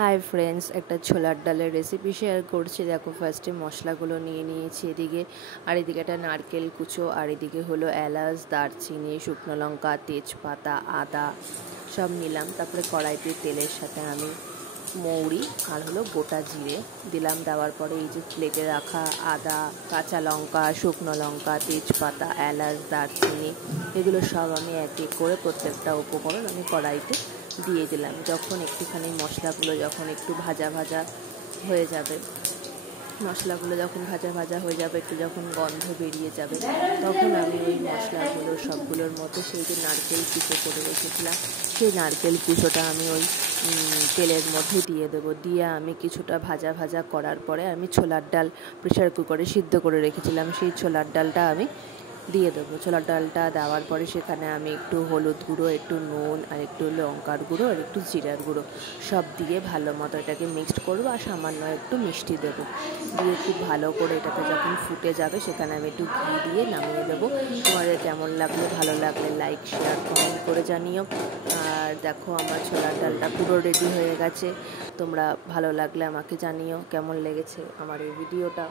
Hi friends, একটা ছোলার ডালের রেসিপি শেয়ার করছি। দেখো, ফার্স্টে মশলাগুলো নিয়ে নিয়েছি এদিকে, আর এদিকে একটা নারকেল কুচো, আর এদিকে হলো এলাচ, দারচিনি, শুকনো লঙ্কা, তেজপাতা, আদা সব নিলাম। তারপরে কড়াইতে তেলের সাথে আমি মৌরি আর হলো গোটা জিরে দিলাম। দেওয়ার পরে এই যে প্লেটে রাখা আদা, কাঁচা লঙ্কা, শুকনো লঙ্কা, তেজপাতা, এলাচ, দারচিনি এগুলো সব আমি এক এক করে প্রত্যেকটা উপকরণ আমি কড়াইতে দিয়ে দিলাম। যখন একটুখানি মশলাগুলো যখন একটু ভাজা ভাজা হয়ে যাবে, মশলাগুলো যখন ভাজা ভাজা হয়ে যাবে, একটু যখন গন্ধ বেরিয়ে যাবে, তখন আমি ওই মশলাগুলো সবগুলোর মধ্যে সেই যে নারকেল কুচো করে রেখেছিলাম, সেই নারকেল কুচোটা আমি ওই তেলের মধ্যে দিয়ে দেবো। দিয়ে আমি কিছুটা ভাজা ভাজা করার পরে আমি ছোলার ডাল প্রেশার কুকারে সিদ্ধ করে রেখেছিলাম, সেই ছোলার ডালটা আমি দিয়ে দেবো। ছোলার ডালটা দেওয়ার পরে সেখানে আমি একটু হলুদ গুঁড়ো, একটু নুন, আর একটু লঙ্কার গুঁড়ো, আর একটু জিরার গুঁড়ো সব দিয়ে ভালো মতো এটাকে মিক্সড করবো, আর সামান্য একটু মিষ্টি দেবো। দিয়ে খুব ভালো করে এটাতে যখন ফুটে যাবে, সেখানে আমি একটু ঘি দিয়ে নামিয়ে দেবো। তোমাদের কেমন লাগলো, ভালো লাগলে লাইক, শেয়ার, কমেন্ট করে জানিও। আর দেখো, আমার ছোলার ডালটা পুরো রেডি হয়ে গেছে। তোমরা ভালো লাগলে আমাকে জানিও কেমন লেগেছে আমার এই ভিডিওটা।